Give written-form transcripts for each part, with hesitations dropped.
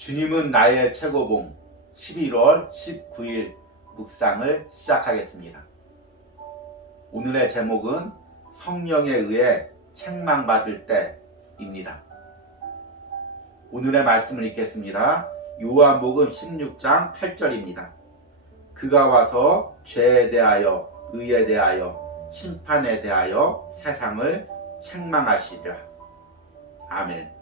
주님은 나의 최고봉 11월 19일 묵상을 시작하겠습니다. 오늘의 제목은 성령에 의해 책망받을 때입니다. 오늘의 말씀을 읽겠습니다. 요한복음 16장 8절입니다. 그가 와서 죄에 대하여 의에 대하여 심판에 대하여 세상을 책망하시리라. 아멘.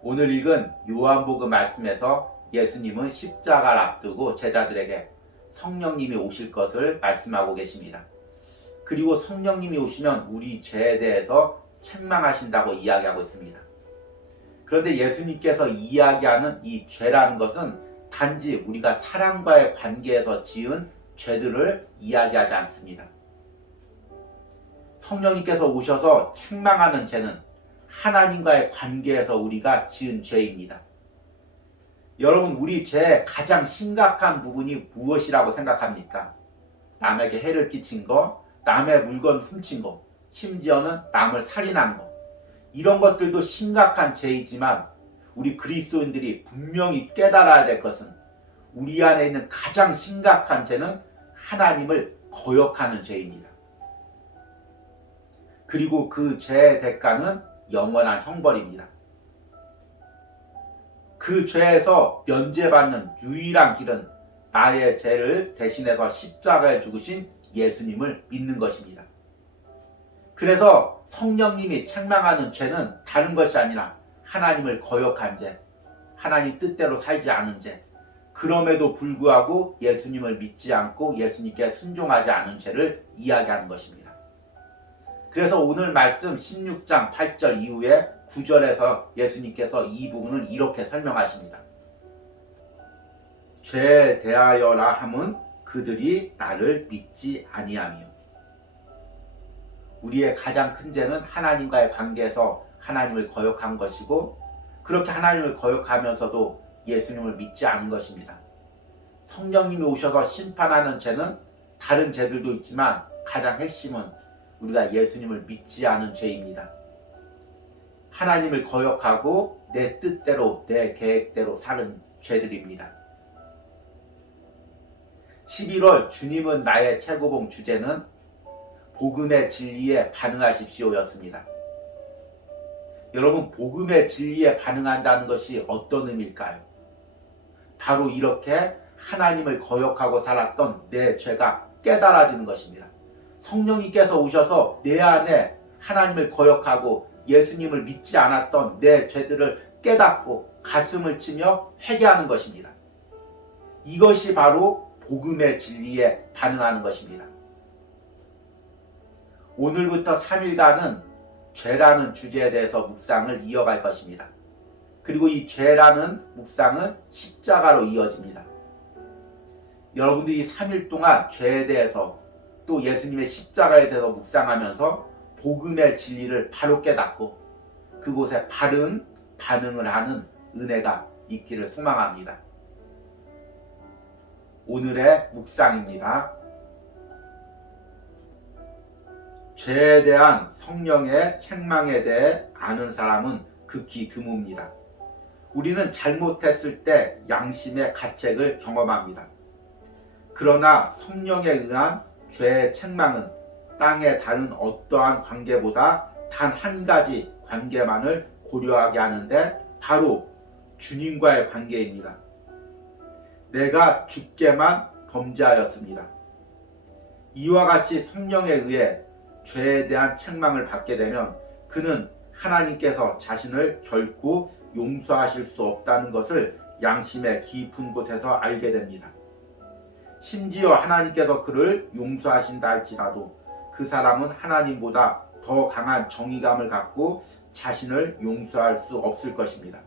오늘 읽은 요한복음 말씀에서 예수님은 십자가를 앞두고 제자들에게 성령님이 오실 것을 말씀하고 계십니다. 그리고 성령님이 오시면 우리 죄에 대해서 책망하신다고 이야기하고 있습니다. 그런데 예수님께서 이야기하는 이 죄라는 것은 단지 우리가 사람과의 관계에서 지은 죄들을 이야기하지 않습니다. 성령님께서 오셔서 책망하는 죄는 하나님과의 관계에서 우리가 지은 죄입니다. 여러분, 우리 죄의 가장 심각한 부분이 무엇이라고 생각합니까? 남에게 해를 끼친 거, 남의 물건 훔친 거, 심지어는 남을 살인한 거, 이런 것들도 심각한 죄이지만 우리 그리스도인들이 분명히 깨달아야 될 것은 우리 안에 있는 가장 심각한 죄는 하나님을 거역하는 죄입니다. 그리고 그 죄의 대가는 영원한 형벌입니다. 그 죄에서 면제받는 유일한 길은 나의 죄를 대신해서 십자가에 죽으신 예수님을 믿는 것입니다. 그래서 성령님이 책망하는 죄는 다른 것이 아니라 하나님을 거역한 죄, 하나님 뜻대로 살지 않은 죄, 그럼에도 불구하고 예수님을 믿지 않고 예수님께 순종하지 않은 죄를 이야기하는 것입니다. 그래서 오늘 말씀 16장 8절 이후에 9절에서 예수님께서 이 부분을 이렇게 설명하십니다. 죄에 대하여라 함은 그들이 나를 믿지 아니하며. 우리의 가장 큰 죄는 하나님과의 관계에서 하나님을 거역한 것이고, 그렇게 하나님을 거역하면서도 예수님을 믿지 않은 것입니다. 성령님이 오셔서 심판하는 죄는 다른 죄들도 있지만 가장 핵심은 우리가 예수님을 믿지 않은 죄입니다. 하나님을 거역하고 내 뜻대로 내 계획대로 사는 죄들입니다. 11월 주님은 나의 최고봉 주제는 복음의 진리에 반응하십시오였습니다. 여러분, 복음의 진리에 반응한다는 것이 어떤 의미일까요? 바로 이렇게 하나님을 거역하고 살았던 내 죄가 깨달아지는 것입니다. 성령님께서 오셔서 내 안에 하나님을 거역하고 예수님을 믿지 않았던 내 죄들을 깨닫고 가슴을 치며 회개하는 것입니다. 이것이 바로 복음의 진리에 반응하는 것입니다. 오늘부터 3일간은 죄라는 주제에 대해서 묵상을 이어갈 것입니다. 그리고 이 죄라는 묵상은 십자가로 이어집니다. 여러분들이 3일 동안 죄에 대해서 또 예수님의 십자가에 대해서 묵상하면서 복음의 진리를 바로 깨닫고 그곳에 바른 반응을 하는 은혜가 있기를 소망합니다. 오늘의 묵상입니다. 죄에 대한 성령의 책망에 대해 아는 사람은 극히 드뭅니다. 우리는 잘못했을 때 양심의 가책을 경험합니다. 그러나 성령에 의한 죄의 책망은 땅의 다른 어떠한 관계보다 단 한 가지 관계만을 고려하게 하는데 바로 주님과의 관계입니다. 내가 주께만 범죄하였습니다. 이와 같이 성령에 의해 죄에 대한 책망을 받게 되면 그는 하나님께서 자신을 결코 용서하실 수 없다는 것을 양심의 깊은 곳에서 알게 됩니다. 심지어 하나님께서 그를 용서하신다 할지라도 그 사람은 하나님보다 더 강한 정의감을 갖고 자신을 용서할 수 없을 것입니다.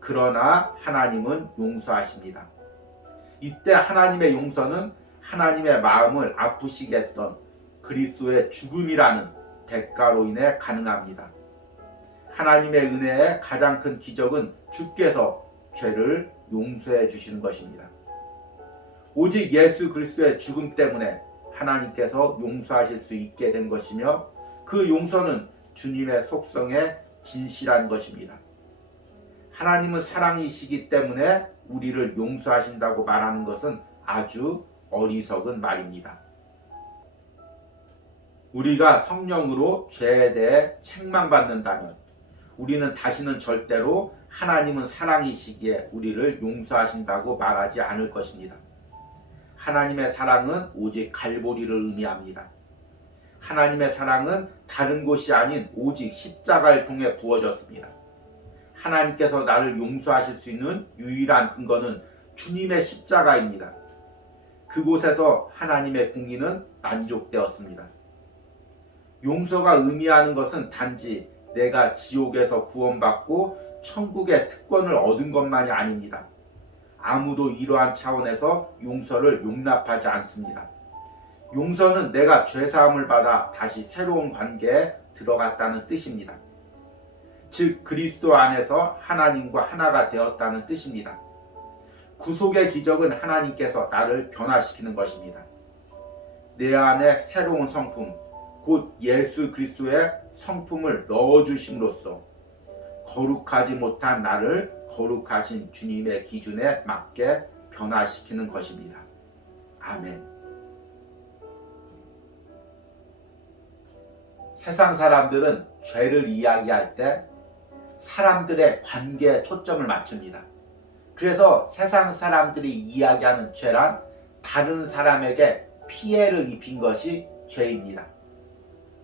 그러나 하나님은 용서하십니다. 이때 하나님의 용서는 하나님의 마음을 아프시게 했던 그리스도의 죽음이라는 대가로 인해 가능합니다. 하나님의 은혜의 가장 큰 기적은 주께서 죄를 용서해 주시는 것입니다. 오직 예수 그리스도의 죽음 때문에 하나님께서 용서하실 수 있게 된 것이며 그 용서는 주님의 속성에 진실한 것입니다. 하나님은 사랑이시기 때문에 우리를 용서하신다고 말하는 것은 아주 어리석은 말입니다. 우리가 성령으로 죄에 대해 책망받는다면 우리는 다시는 절대로 하나님은 사랑이시기에 우리를 용서하신다고 말하지 않을 것입니다. 하나님의 사랑은 오직 갈보리를 의미합니다. 하나님의 사랑은 다른 곳이 아닌 오직 십자가를 통해 부어졌습니다. 하나님께서 나를 용서하실 수 있는 유일한 근거는 주님의 십자가입니다. 그곳에서 하나님의 공의는 만족되었습니다. 용서가 의미하는 것은 단지 내가 지옥에서 구원받고 천국의 특권을 얻은 것만이 아닙니다. 아무도 이러한 차원에서 용서를 용납하지 않습니다. 용서는 내가 죄사함을 받아 다시 새로운 관계에 들어갔다는 뜻입니다. 즉 그리스도 안에서 하나님과 하나가 되었다는 뜻입니다. 구속의 기적은 하나님께서 나를 변화시키는 것입니다. 내 안에 새로운 성품, 곧 예수 그리스도의 성품을 넣어주심으로써 거룩하지 못한 나를 거룩하신 주님의 기준에 맞게 변화시키는 것입니다. 아멘. 세상 사람들은 죄를 이야기할 때 사람들의 관계에 초점을 맞춥니다. 그래서 세상 사람들이 이야기하는 죄란 다른 사람에게 피해를 입힌 것이 죄입니다.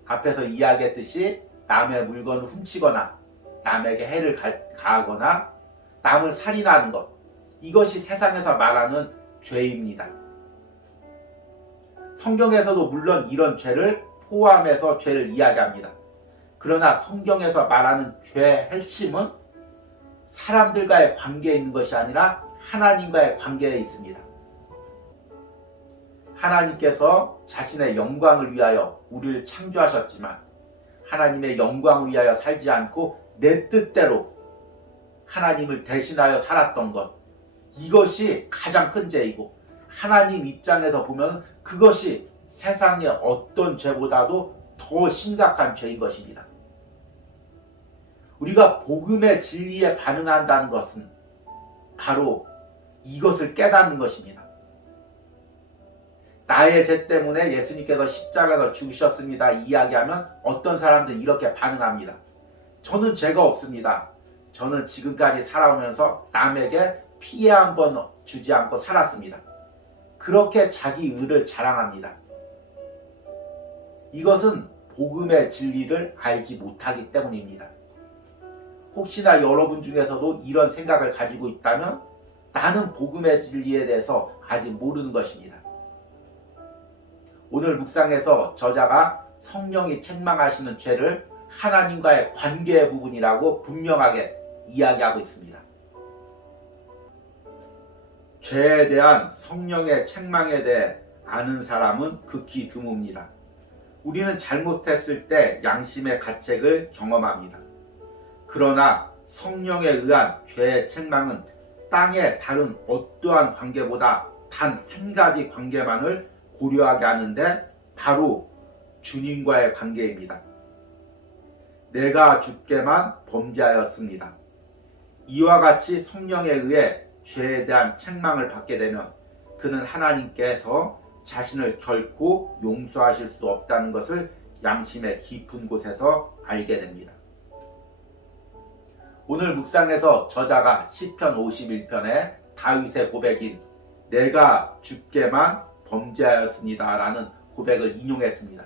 앞에서 이야기했듯이 남의 물건을 훔치거나 남에게 해를 가하거나 남을 살인하는 것, 이것이 세상에서 말하는 죄입니다. 성경에서도 물론 이런 죄를 포함해서 죄를 이야기합니다. 그러나 성경에서 말하는 죄의 핵심은 사람들과의 관계에 있는 것이 아니라 하나님과의 관계에 있습니다. 하나님께서 자신의 영광을 위하여 우리를 창조하셨지만 하나님의 영광을 위하여 살지 않고 내 뜻대로 하나님을 대신하여 살았던 것, 이것이 가장 큰 죄이고 하나님 입장에서 보면 그것이 세상의 어떤 죄보다도 더 심각한 죄인 것입니다. 우리가 복음의 진리에 반응한다는 것은 바로 이것을 깨닫는 것입니다. 나의 죄 때문에 예수님께서 십자가에서 죽으셨습니다 이야기하면 어떤 사람들은 이렇게 반응합니다. 저는 죄가 없습니다. 저는 지금까지 살아오면서 남에게 피해 한 번 주지 않고 살았습니다. 그렇게 자기 의를 자랑합니다. 이것은 복음의 진리를 알지 못하기 때문입니다. 혹시나 여러분 중에서도 이런 생각을 가지고 있다면 나는 복음의 진리에 대해서 아직 모르는 것입니다. 오늘 묵상에서 저자가 성령이 책망하시는 죄를 하나님과의 관계의 부분이라고 분명하게 이야기하고 있습니다. 죄에 대한 성령의 책망에 대해 아는 사람은 극히 드뭅니다. 우리는 잘못했을 때 양심의 가책을 경험합니다. 그러나 성령에 의한 죄의 책망은 땅의 다른 어떠한 관계보다 단 한 가지 관계만을 고려하게 하는데 바로 주님과의 관계입니다. 내가 주께만 범죄하였습니다. 이와 같이 성령에 의해 죄에 대한 책망을 받게 되면 그는 하나님께서 자신을 결코 용서하실 수 없다는 것을 양심의 깊은 곳에서 알게 됩니다. 오늘 묵상에서 저자가 시편 51편의 다윗의 고백인 내가 주께만 범죄하였습니다 라는 고백을 인용했습니다.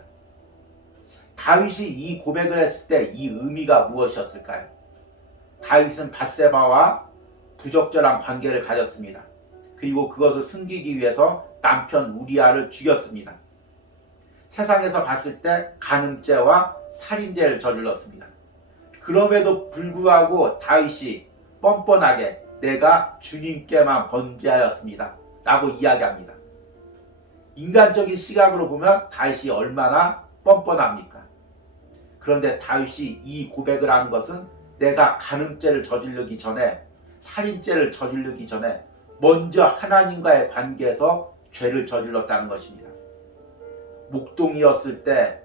다윗이 이 고백을 했을 때 이 의미가 무엇이었을까요? 다윗은 밧세바와 부적절한 관계를 가졌습니다. 그리고 그것을 숨기기 위해서 남편 우리아를 죽였습니다. 세상에서 봤을 때 간음죄와 살인죄를 저질렀습니다. 그럼에도 불구하고 다윗이 뻔뻔하게 내가 주님께만 범죄하였습니다 라고 이야기합니다. 인간적인 시각으로 보면 다윗이 얼마나 뻔뻔합니까? 그런데 다윗이 이 고백을 하는 것은 내가 간음죄를 저지르기 전에, 살인죄를 저지르기 전에 먼저 하나님과의 관계에서 죄를 저질렀다는 것입니다. 목동이었을 때,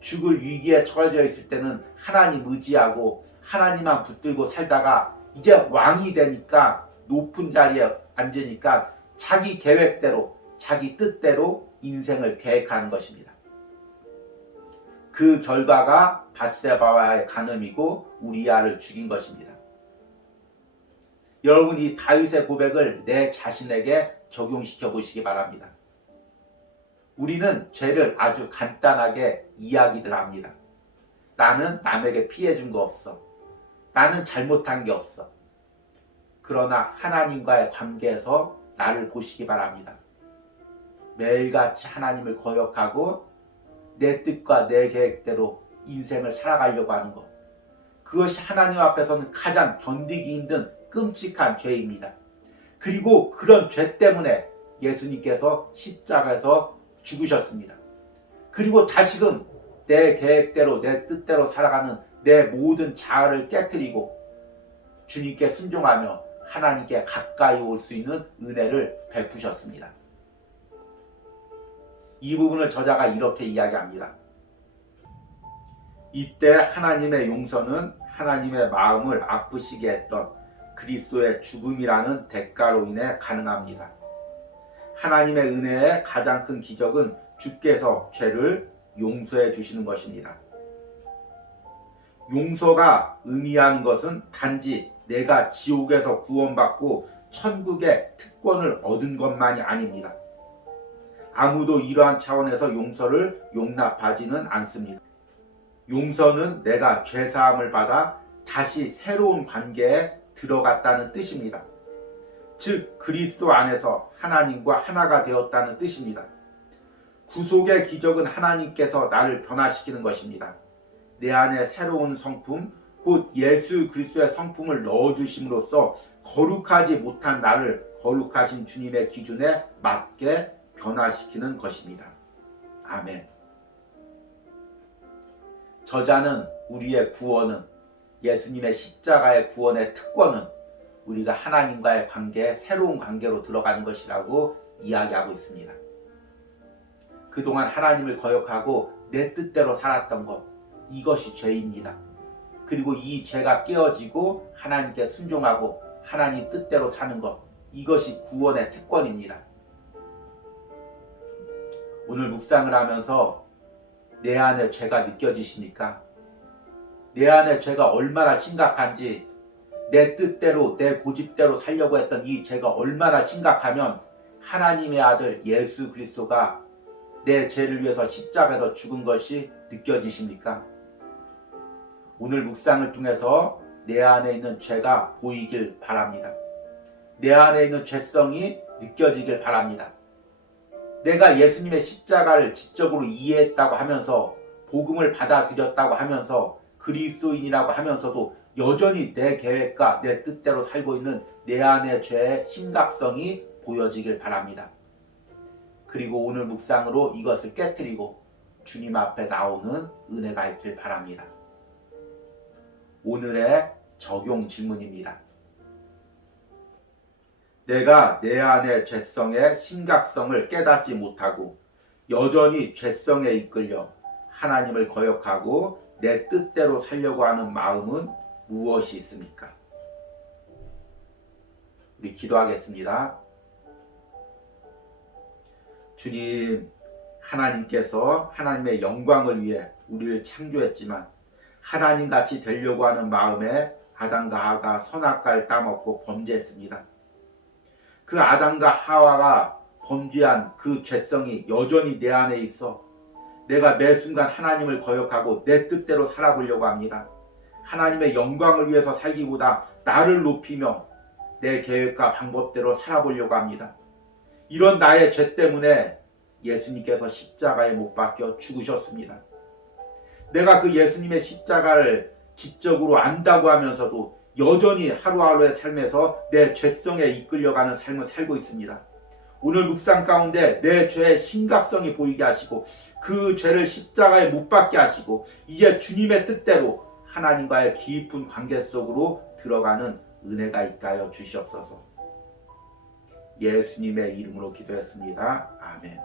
죽을 위기에 처해져 있을 때는 하나님 의지하고 하나님만 붙들고 살다가 이제 왕이 되니까 높은 자리에 앉으니까 자기 계획대로 자기 뜻대로 인생을 계획하는 것입니다. 그 결과가 밧세바와의 간음이고 우리아를 죽인 것입니다. 여러분, 이 다윗의 고백을 내 자신에게 적용시켜 보시기 바랍니다. 우리는 죄를 아주 간단하게 이야기들 합니다. 나는 남에게 피해 준 거 없어. 나는 잘못한 게 없어. 그러나 하나님과의 관계에서 나를 보시기 바랍니다. 매일같이 하나님을 거역하고 내 뜻과 내 계획대로 인생을 살아가려고 하는 것. 그것이 하나님 앞에서는 가장 견디기 힘든 끔찍한 죄입니다. 그리고 그런 죄 때문에 예수님께서 십자가에서 죽으셨습니다. 그리고 다시금 내 계획대로 내 뜻대로 살아가는 내 모든 자아를 깨트리고 주님께 순종하며 하나님께 가까이 올 수 있는 은혜를 베푸셨습니다. 이 부분을 저자가 이렇게 이야기합니다. 이때 하나님의 용서는 하나님의 마음을 아프시게 했던 그리스도의 죽음이라는 대가로 인해 가능합니다. 하나님의 은혜의 가장 큰 기적은 주께서 죄를 용서해 주시는 것입니다. 용서가 의미하는 것은 단지 내가 지옥에서 구원받고 천국의 특권을 얻은 것만이 아닙니다. 아무도 이러한 차원에서 용서를 용납하지는 않습니다. 용서는 내가 죄사함을 받아 다시 새로운 관계에 들어갔다는 뜻입니다. 즉 그리스도 안에서 하나님과 하나가 되었다는 뜻입니다. 구속의 기적은 하나님께서 나를 변화시키는 것입니다. 내 안에 새로운 성품, 곧 예수 그리스도의 성품을 넣어주심으로써 거룩하지 못한 나를 거룩하신 주님의 기준에 맞게 변화시키는 것입니다. 아멘. 저자는 우리의 구원은, 예수님의 십자가의 구원의 특권은 우리가 하나님과의 관계에 새로운 관계로 들어가는 것이라고 이야기하고 있습니다. 그동안 하나님을 거역하고 내 뜻대로 살았던 것, 이것이 죄입니다. 그리고 이 죄가 깨어지고 하나님께 순종하고 하나님 뜻대로 사는 것, 이것이 구원의 특권입니다. 오늘 묵상을 하면서 내 안에 죄가 느껴지십니까? 내 안에 죄가 얼마나 심각한지, 내 뜻대로 내 고집대로 살려고 했던 이 죄가 얼마나 심각하면 하나님의 아들 예수 그리스도가 내 죄를 위해서 십자가에서 죽은 것이 느껴지십니까? 오늘 묵상을 통해서 내 안에 있는 죄가 보이길 바랍니다. 내 안에 있는 죄성이 느껴지길 바랍니다. 내가 예수님의 십자가를 지적으로 이해했다고 하면서 복음을 받아들였다고 하면서 그리스도인이라고 하면서도 여전히 내 계획과 내 뜻대로 살고 있는 내 안의 죄의 심각성이 보여지길 바랍니다. 그리고 오늘 묵상으로 이것을 깨트리고 주님 앞에 나오는 은혜가 있길 바랍니다. 오늘의 적용 질문입니다. 내가 내 안의 죄성의 심각성을 깨닫지 못하고 여전히 죄성에 이끌려 하나님을 거역하고 내 뜻대로 살려고 하는 마음은 무엇이 있습니까? 우리 기도하겠습니다. 주님, 하나님께서 하나님의 영광을 위해 우리를 창조했지만 하나님같이 되려고 하는 마음에 아담과 하와가 선악과를 따먹고 범죄했습니다. 그 아담과 하와가 범죄한 그 죄성이 여전히 내 안에 있어 내가 매 순간 하나님을 거역하고 내 뜻대로 살아보려고 합니다. 하나님의 영광을 위해서 살기보다 나를 높이며 내 계획과 방법대로 살아보려고 합니다. 이런 나의 죄 때문에 예수님께서 십자가에 못 박혀 죽으셨습니다. 내가 그 예수님의 십자가를 지적으로 안다고 하면서도 여전히 하루하루의 삶에서 내 죄성에 이끌려가는 삶을 살고 있습니다. 오늘 묵상 가운데 내 죄의 심각성이 보이게 하시고 그 죄를 십자가에 못 박게 하시고 이제 주님의 뜻대로 하나님과의 깊은 관계 속으로 들어가는 은혜가 있게 하여 주시옵소서. 예수님의 이름으로 기도했습니다. 아멘.